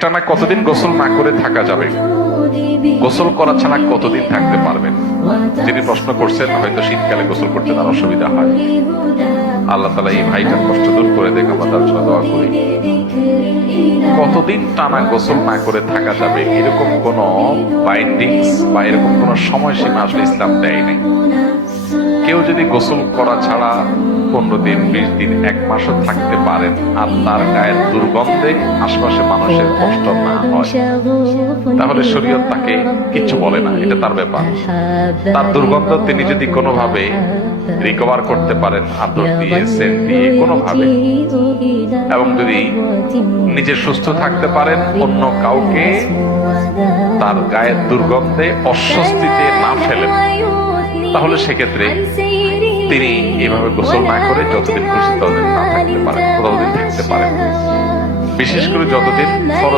টানা কতদিন গোসল না করে থাকা যাবে? গোসল করা ছাড়া কতদিন থাকতে পারবেন? যিনি প্রশ্ন করছেন হয়তো শীতকালে গোসল করতে তার অসুবিধা হয়। আল্লাহ তাআলা এই ভাইটার কষ্ট দূর করে দেখ, আমরা তার জন্য দোয়া করি। কতদিন টানা গোসল না করে থাকা যাবে এরকম কোন বাইন্ডিংস বা এরকম কোন সময়সীমা আসলে ইসলাম দেয় নাই। কেউ যদি গোসল করা ছাড়া 15 দিন, 20 দিন, 1 মাসও থাকতে পারেন আর তার গায়ের দুর্গন্ধে আশপাশে মানুষের কষ্ট না হয়, তাহলে শরীয়ত তাকে কিচ্ছু বলে না, এটা তার ব্যাপার। তার দুর্গন্ধ তিনি যদি কোনোভাবে রিকভার করতে পারেন, আতর দিয়ে, সেন্ট দিয়ে কোনোভাবে, এবং যদি নিজে সুস্থ থাকতে পারেন, অন্য কাউকে তার গায়ের দুর্গন্ধে অস্বস্তিতে না ফেলেন, তাহলে সেক্ষেত্রে তিনি এভাবে গোসল না করে যতদিন খুশি ততদিন না থাকতে পারেন, ততদিন থাকতে পারেন। বিশেষ করে যতদিন